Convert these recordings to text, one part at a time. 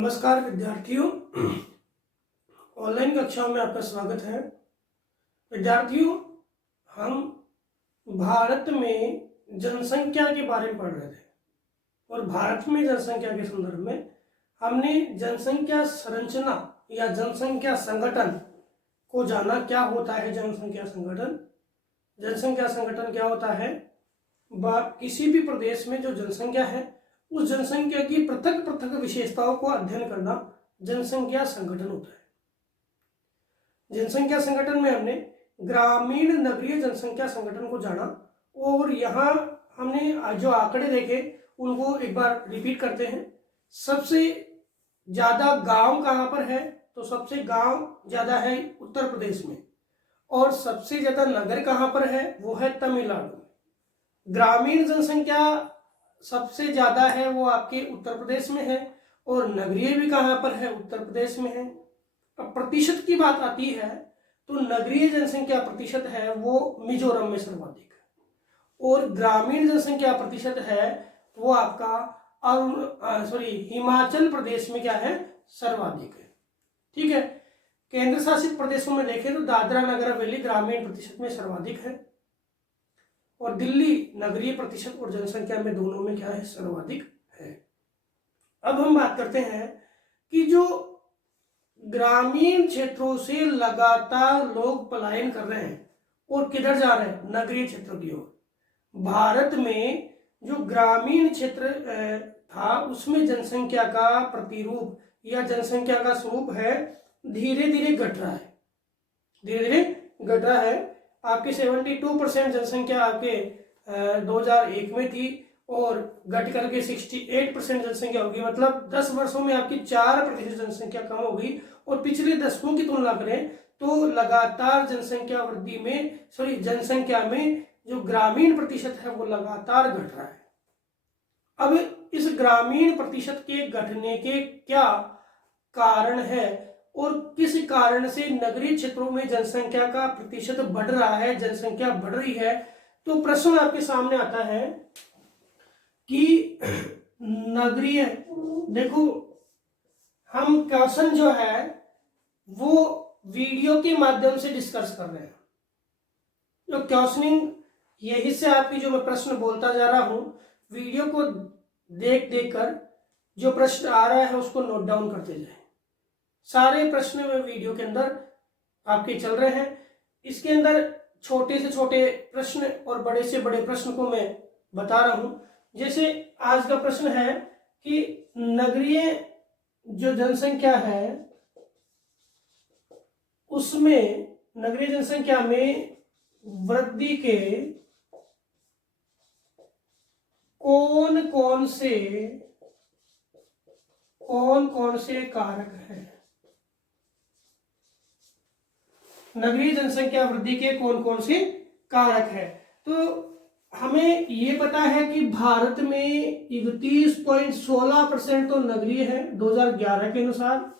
नमस्कार विद्यार्थियों, ऑनलाइन कक्षाओं में आपका स्वागत है। विद्यार्थियों, हम भारत में जनसंख्या के बारे में पढ़ रहे थे और भारत में जनसंख्या के संदर्भ में हमने जनसंख्या संरचना या जनसंख्या संगठन को जाना। क्या होता है जनसंख्या संगठन? जनसंख्या संगठन क्या होता है? किसी भी प्रदेश में जो जनसंख्या है उस जनसंख्या की पृथक पृथक विशेषताओं को अध्ययन करना जनसंख्या संगठन होता है। जनसंख्या संगठन में हमने ग्रामीण नगरीय जनसंख्या संगठन को जाना और यहाँ हमने जो आंकड़े देखे उनको एक बार रिपीट करते हैं। सबसे ज्यादा गांव कहाँ पर है? तो सबसे गांव ज्यादा है उत्तर प्रदेश में, और सबसे ज्यादा नगर कहाँ पर है? वो है तमिलनाडु में। ग्रामीण जनसंख्या सबसे ज्यादा है वो आपके उत्तर प्रदेश में है, और नगरीय भी कहाँ पर है? उत्तर प्रदेश में है। अब प्रतिशत की बात आती है तो नगरीय जनसंख्या प्रतिशत है वो मिजोरम में सर्वाधिक है, और ग्रामीण जनसंख्या प्रतिशत है वो आपका हिमाचल प्रदेश में क्या है? सर्वाधिक है। ठीक है। केंद्र शासित प्रदेशों में देखें तो दादरा नगर हवेली ग्रामीण प्रतिशत में सर्वाधिक है, और दिल्ली नगरीय प्रतिशत और जनसंख्या में दोनों में क्या है? सर्वाधिक है। अब हम बात करते हैं कि जो ग्रामीण क्षेत्रों से लगातार लोग पलायन कर रहे हैं और किधर जा रहे हैं? नगरीय क्षेत्रों की ओर। भारत में जो ग्रामीण क्षेत्र था उसमें जनसंख्या का प्रतिरूप या जनसंख्या का स्वरूप है धीरे धीरे घट रहा है, धीरे धीरे घट रहा है। आपकी 72% जनसंख्या आपके 2001 में थी और घट करके 68% जनसंख्या होगी। मतलब 10 वर्षों में आपकी 4% जनसंख्या कम होगी। और पिछले दशकों की तुलना करें तो लगातार जनसंख्या में जो ग्रामीण प्रतिशत है वो लगातार घट रहा है। अब इस ग्रामीण प्रतिशत के घटने के क्या कारण है और किस कारण से नगरीय क्षेत्रों में जनसंख्या का प्रतिशत बढ़ रहा है, जनसंख्या बढ़ रही है? तो प्रश्न आपके सामने आता है कि नगरीय, देखो हम क्वेश्चन जो है वो वीडियो के माध्यम से डिस्कस कर रहे हैं। जो क्वेश्चनिंग यही से आपकी जो मैं प्रश्न बोलता जा रहा हूं, वीडियो को देख देख कर जो प्रश्न आ रहा है उसको नोट डाउन करते जाए। सारे प्रश्न में वीडियो के अंदर आपके चल रहे हैं। इसके अंदर छोटे से छोटे प्रश्न और बड़े से बड़े प्रश्न को मैं बता रहा हूं। जैसे आज का प्रश्न है कि नगरीय जो जनसंख्या है उसमें, नगरीय जनसंख्या में वृद्धि के कौन कौन से कारक हैं? नगरीय जनसंख्या वृद्धि के कौन कौन से कारक है? तो हमें ये पता है कि भारत में 31.16% तो नगरीय है 2011 के अनुसार,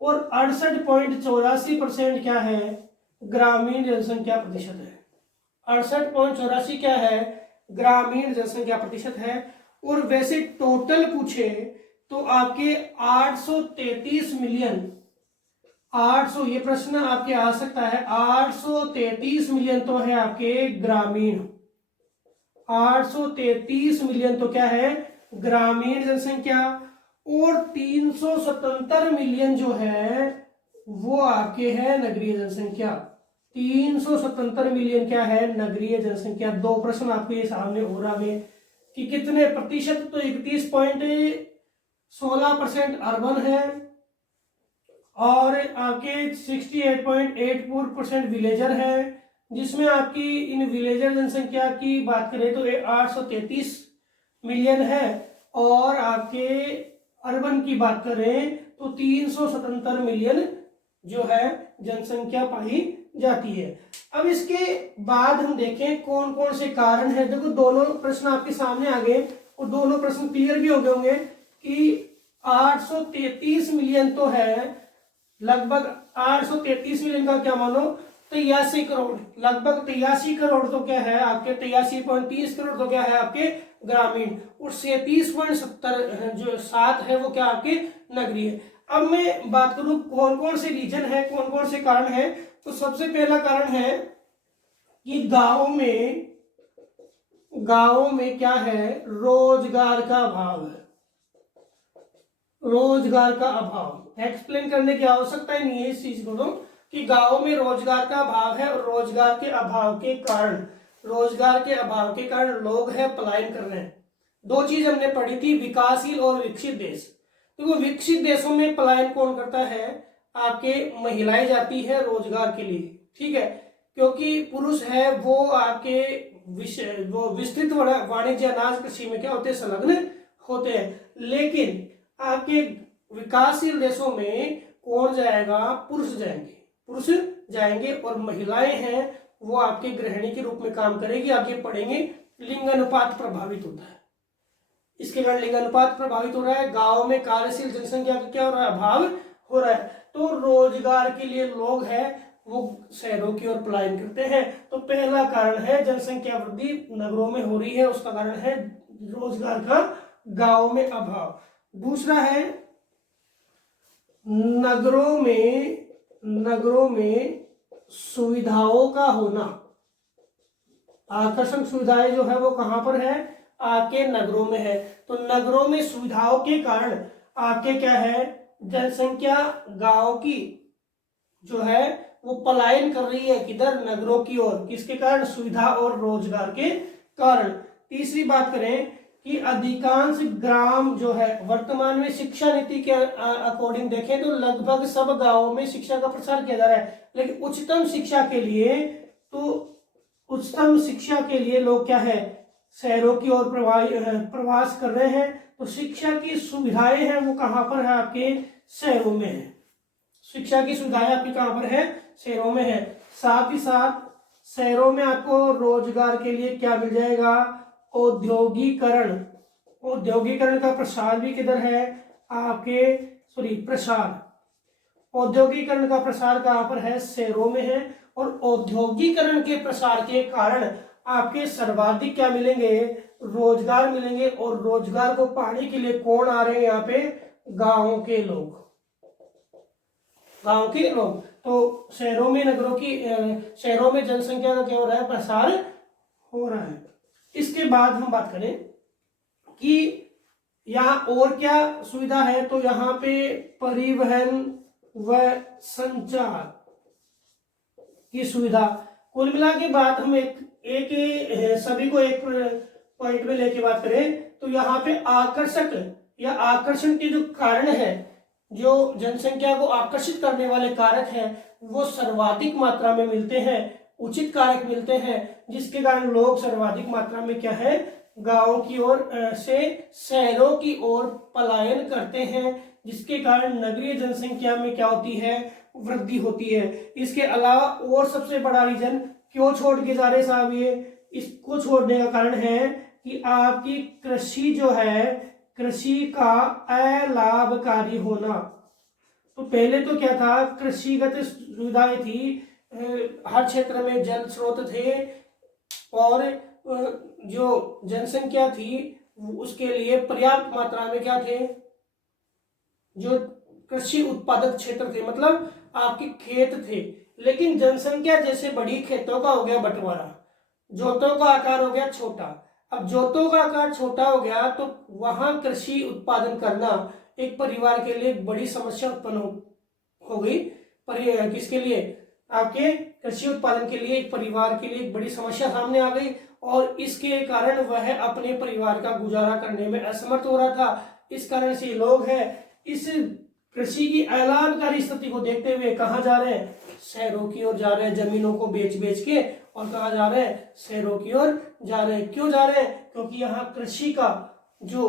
और 68.84% क्या है? ग्रामीण जनसंख्या प्रतिशत है। 68.84 क्या है? ग्रामीण जनसंख्या प्रतिशत है। और वैसे टोटल पूछे तो आपके 833 मिलियन, 800, ये प्रश्न आपके आ सकता है, 833 मिलियन तो है आपके ग्रामीण, 833 मिलियन तो क्या है? ग्रामीण जनसंख्या, और 377 मिलियन जो है वो आपके है नगरीय जनसंख्या। 377 मिलियन क्या है? नगरीय जनसंख्या। दो प्रश्न आपके सामने हो रहा है कि कितने प्रतिशत? तो 31.16% अर्बन है और आपके 68.84% विलेजर है, जिसमें आपकी इन विलेजर जनसंख्या की बात करें तो 833 मिलियन है, और आपके अर्बन की बात करें तो 377 मिलियन जो है जनसंख्या पाई जाती है। अब इसके बाद हम देखें कौन कौन से कारण है। देखो दोनों प्रश्न आपके सामने आ गए और दोनों प्रश्न क्लियर भी हो गए होंगे कि 833 मिलियन तो है, लगभग 833 मिलियन का क्या मानो 83 करोड़, लगभग 83 करोड़ तो क्या है आपके 83.30 करोड़ तो क्या है आपके ग्रामीण, और 37.70 जो 7 है वो क्या आपके नगरीय। अब मैं बात करूं कौन कौन से रीजन है, कौन कौन से कारण है। तो सबसे पहला कारण है कि गांवों में क्या है, रोजगार का अभाव है। रोजगार का अभाव एक्सप्लेन करने की आवश्यकता ही नहीं है इस चीज को, तो कि गांवों में रोजगार का अभाव है, और रोजगार के अभाव के कारण लोग है पलायन कर रहे हैं। दो चीज हमने पढ़ी थी, विकासशील और विकसित देश। तो विकसित देशों में पलायन कौन करता है, आपके महिलाएं जाती है रोजगार के लिए, ठीक है, क्योंकि पुरुष है वो आपके विस्तृत वाणिज्य अनाज कृषि में क्या होते हैं, संलग्न होते हैं। लेकिन आपके विकासशील देशों में कौन जाएगा, पुरुष जाएंगे, और महिलाएं हैं वो आपके गृहिणी के रूप में काम करेगी। आगे पढ़ेंगे, लिंग अनुपात प्रभावित होता है, इसके कारण लिंग अनुपात प्रभावित हो रहा है। गांव में कार्यशील जनसंख्या का क्या हो रहा है, अभाव हो रहा है। तो रोजगार के लिए लोग हैं वो शहरों की ओर पलायन करते हैं। तो पहला कारण है जनसंख्या वृद्धि नगरों में हो रही है, उसका कारण है रोजगार का गांव में अभाव। दूसरा है नगरों में सुविधाओं का होना। आकर्षक सुविधाएं जो है वो कहां पर है, आपके नगरों में है। तो नगरों में सुविधाओं के कारण आपके क्या है, जनसंख्या गांव की जो है वो पलायन कर रही है, किधर, नगरों की ओर। किसके कारण, सुविधा और रोजगार के कारण। तीसरी बात करें कि अधिकांश ग्राम जो है वर्तमान में शिक्षा नीति के अकॉर्डिंग देखें तो लगभग सब गांवों में शिक्षा का प्रसार किया जा रहा है। लेकिन उच्चतम शिक्षा के लिए लोग क्या है, शहरों की ओर प्रवास कर रहे हैं। तो शिक्षा की सुविधाएं हैं वो कहां पर है, आपके शहरों में है। शिक्षा की सुविधाएं आपकी कहां पर है, शहरों में है। साथ ही साथ शहरों में आपको रोजगार के लिए क्या मिल जाएगा, औद्योगिकरण का प्रसार भी किधर है, औद्योगिकरण का प्रसार कहां पर है, शहरों में है। और औद्योगिकरण के प्रसार के कारण आपके सर्वाधिक क्या मिलेंगे, रोजगार मिलेंगे। और रोजगार को पाने के लिए कौन आ रहे हैं यहाँ पे, गांव के लोग। तो शहरों में जनसंख्या का क्या हो रहा है, प्रसार हो रहा है। इसके बाद हम बात करें कि यहाँ और क्या सुविधा है, तो यहाँ पे परिवहन व संचार की सुविधा। कुल मिला के बात हम सभी को एक पॉइंट में लेके बात करें तो यहाँ पे आकर्षण के जो कारण है, जो जनसंख्या को आकर्षित करने वाले कारक हैं वो सर्वाधिक मात्रा में मिलते हैं, उचित कारक मिलते हैं, जिसके कारण लोग सर्वाधिक मात्रा में क्या है, गांवों की ओर से शहरों की ओर पलायन करते हैं, जिसके कारण नगरीय जनसंख्या में क्या होती है, वृद्धि होती है। इसके अलावा और सबसे बड़ा रीजन क्यों छोड़ के जा रहे साहब, ये इसको छोड़ने का कारण है कि आपकी कृषि जो है, कृषि का अलाभकारी होना। तो पहले तो क्या था, कृषिगत सुविधाएं थी, हर क्षेत्र में जल स्रोत थे, और जो जनसंख्या थी उसके लिए पर्याप्त मात्रा में क्या थे, जो कृषि उत्पादक क्षेत्र थे, मतलब आपके खेत थे। लेकिन जनसंख्या जैसे बढ़ी, खेतों का हो गया बंटवारा, जोतों का आकार हो गया छोटा। अब जोतों का आकार छोटा हो गया तो वहां कृषि उत्पादन करना एक परिवार के लिए बड़ी समस्या उत्पन्न हो गई। पर किसके लिए, आपके कृषि उत्पादन के लिए, एक परिवार के लिए एक बड़ी समस्या सामने आ गई, और इसके कारण वह अपने परिवार का गुजारा करने में असमर्थ हो रहा था। इस कारण से लोग हैं इस कृषि की अलाभकारी स्थिति को देखते हुए कहाँ जा रहे हैं, शहरों की ओर जा रहे हैं, जमीनों को बेच के, और कहाँ जा रहे हैं, शहरों की ओर जा रहे हैं। क्यों जा रहे हैं, क्योंकि यहाँ कृषि का जो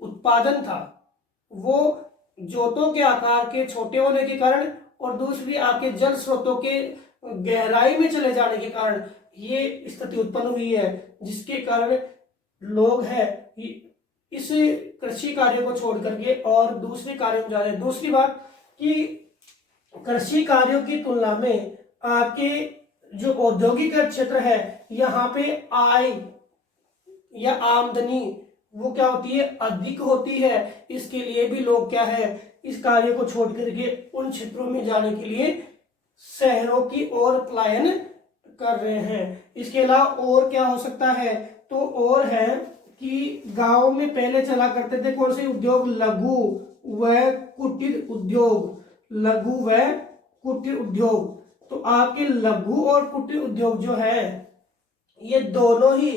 उत्पादन था वो जोतों के आकार के छोटे होने के कारण, और दूसरी आपके जल स्रोतों के गहराई में चले जाने के कारण ये स्थिति उत्पन्न हुई है, जिसके कारण लोग हैं इस कृषि कार्य को छोड़ करके और दूसरे कार्यों में जा रहे हैं। दूसरी बात कि कृषि कार्यों की तुलना में आपके जो औद्योगिक क्षेत्र है यहाँ पे आय या आमदनी वो क्या होती है, अधिक होती है। इसके लिए भी लोग क्या है, इस कार्य को छोड़ करके उन क्षेत्रों में जाने के लिए शहरों की ओर पलायन कर रहे हैं। इसके अलावा और क्या हो सकता है, तो और है कि गांव में पहले चला करते थे कौन से उद्योग, लघु व कुटीर उद्योग, लघु व कुटीर उद्योग। तो आपके लघु और कुटीर उद्योग जो है ये दोनों ही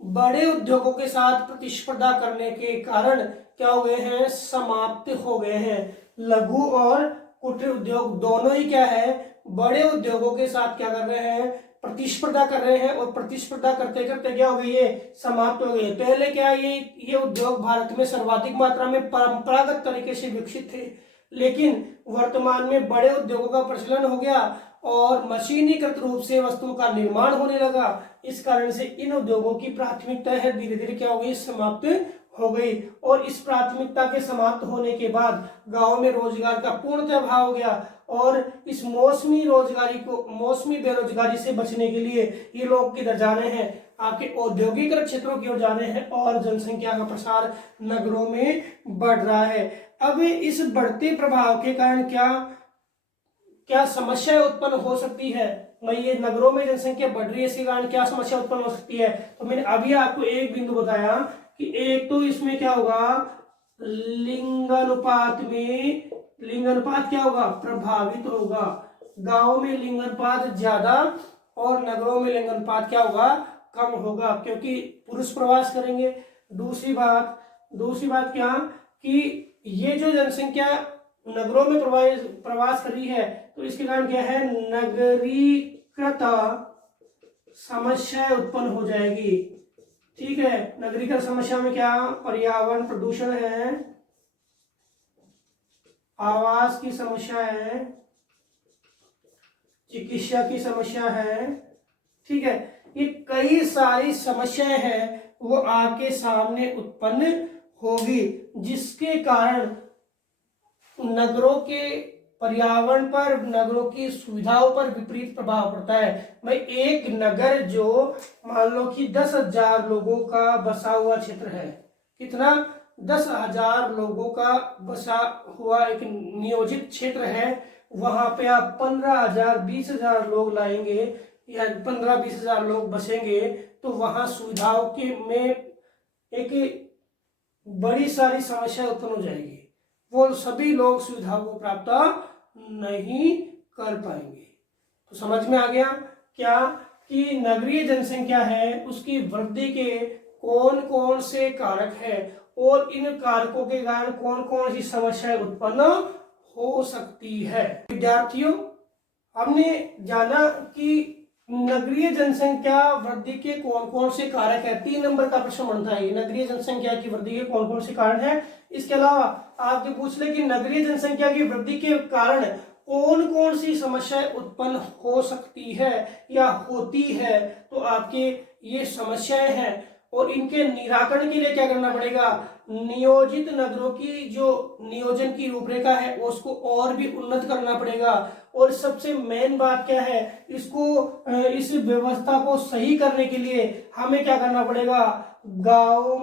बड़े उद्योगों के साथ प्रतिस्पर्धा करने के कारण क्या हो गए हैं, समाप्त हो गए हैं। लघु और कुटीर उद्योग दोनों ही क्या है, बड़े उद्योगों के साथ क्या कर रहे हैं, प्रतिस्पर्धा कर रहे हैं, और प्रतिस्पर्धा करते करते क्या हो गई, ये समाप्त हो गई। पहले क्या ये उद्योग भारत में सर्वाधिक मात्रा में परंपरागत तरीके से विकसित थे, लेकिन वर्तमान में बड़े उद्योगों का प्रचलन हो गया और मशीनीकृत रूप से वस्तुओं का निर्माण होने लगा। इस कारण से इन उद्योगों की प्राथमिकता है धीरे धीरे क्या हो गई, समाप्त हो गई। और इस प्राथमिकता के समाप्त होने के बाद गांव में रोजगार का पूर्णतः अभाव हो गया, और इस मौसमी बेरोजगारी से बचने के लिए ये लोग किधर जा रहे हैं, आपके औद्योगिक क्षेत्रों की ओर जा रहे हैं, और जनसंख्या का प्रसार नगरों में बढ़ रहा है। अब इस बढ़ते प्रभाव के कारण क्या क्या समस्या उत्पन्न हो सकती है, भाई ये नगरों में जनसंख्या बढ़ रही है, इसके कारण क्या समस्या उत्पन्न हो सकती है। तो मैंने अभी आपको एक बिंदु बताया कि एक तो इसमें क्या होगा, लिंगानुपात क्या होगा, प्रभावित होगा। गांव में लिंगानुपात ज्यादा और नगरों में लिंगानुपात क्या होगा, कम होगा, क्योंकि पुरुष प्रवास करेंगे। दूसरी बात क्या कि ये जो जनसंख्या नगरों में प्रवास कर रही है, तो इसके कारण क्या है, नगरीकृत समस्या उत्पन्न हो जाएगी। ठीक है, नगरीकरण समस्या में क्या, पर्यावरण प्रदूषण है, आवास की समस्या है, चिकित्सा की समस्या है। ठीक है, ये कई सारी समस्याएं हैं वो आपके सामने उत्पन्न होगी, जिसके कारण नगरों के पर्यावरण पर, नगरों की सुविधाओं पर विपरीत प्रभाव पड़ता है। भाई एक नगर जो मान लो कि 10,000 लोगों का बसा हुआ क्षेत्र है, कितना, 10,000 लोगों का बसा हुआ एक नियोजित क्षेत्र है, वहां पे आप 15,000 20,000 लोग लाएंगे या 15-20,000 लोग बसेंगे, तो वहां सुविधाओं के में एक बड़ी सारी समस्या उत्पन्न हो जाएगी, वो सभी लोग सुविधाओं को प्राप्त नहीं कर पाएंगे। तो समझ में आ गया क्या कि नगरीय जनसंख्या है उसकी वृद्धि के कौन कौन से कारक है, और इन कारकों के कारण कौन कौन सी समस्याएं उत्पन्न हो सकती है। विद्यार्थियों, हमने जाना कि नगरीय जनसंख्या वृद्धि के कौन कौन से कारक है। 3 नंबर का प्रश्न बनता है, नगरीय जनसंख्या की वृद्धि के कौन कौन से कारण है। इसके अलावा आपके पूछ ले कि नगरीय जनसंख्या की वृद्धि के कारण कौन कौन सी समस्याएं उत्पन्न हो सकती है या होती है, तो आपके ये समस्याएं हैं, और इनके निराकरण के लिए क्या करना पड़ेगा, नियोजित नगरों की जो नियोजन की रूपरेखा है उसको और भी उन्नत करना पड़ेगा। और सबसे मेन बात क्या है, इस व्यवस्था को सही करने के लिए हमें क्या करना पड़ेगा, गांवों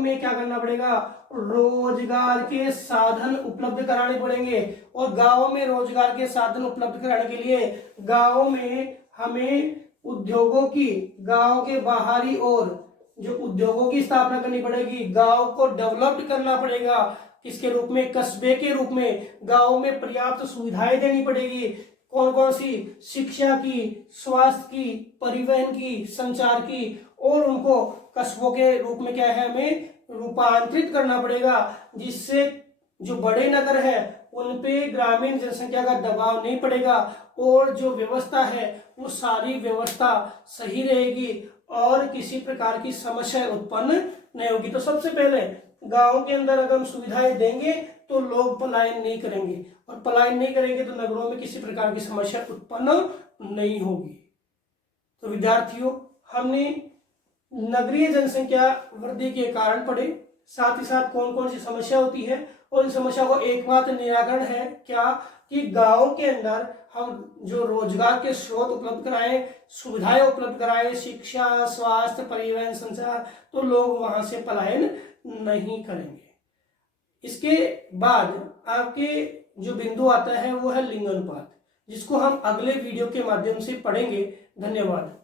में क्या करना पड़ेगा, रोजगार के साधन उपलब्ध कराने पड़ेंगे। और गांव में रोजगार के साधन उपलब्ध कराने के लिए गांव में हमें गांव के बाहरी और जो उद्योगों की स्थापना करनी पड़ेगी, गांव को डेवलप्ड करना पड़ेगा, किसके रूप में, कस्बे के रूप में। गांव में पर्याप्त सुविधाएं देनी पड़ेगी, कौन कौन सी, शिक्षा की, स्वास्थ्य की, परिवहन की, संचार की, और उनको कस्बों के रूप में क्या है, हमें रूपांतरित करना पड़ेगा, जिससे जो बड़े नगर है उन पे ग्रामीण जनसंख्या का दबाव नहीं पड़ेगा, और जो व्यवस्था है वो सारी व्यवस्था सही रहेगी और किसी प्रकार की समस्या उत्पन्न नहीं होगी। तो सबसे पहले गांव के अंदर अगर हम सुविधाएं देंगे तो लोग पलायन नहीं करेंगे, और पलायन नहीं करेंगे तो नगरों में किसी प्रकार की समस्या उत्पन्न नहीं होगी। तो विद्यार्थियों, हमने नगरीय जनसंख्या वृद्धि के कारण पढ़े, साथ ही साथ कौन कौन सी समस्या होती है, और इस समस्या को एकमात्र निराकरण है क्या कि गांव के अंदर हम जो रोजगार के स्रोत उपलब्ध कराएं, सुविधाएं उपलब्ध कराएं, शिक्षा, स्वास्थ्य, परिवहन, संचार, तो लोग वहां से पलायन नहीं करेंगे। इसके बाद आपके जो बिंदु आता है वो है लिंग अनुपात, जिसको हम अगले वीडियो के माध्यम से पढ़ेंगे। धन्यवाद।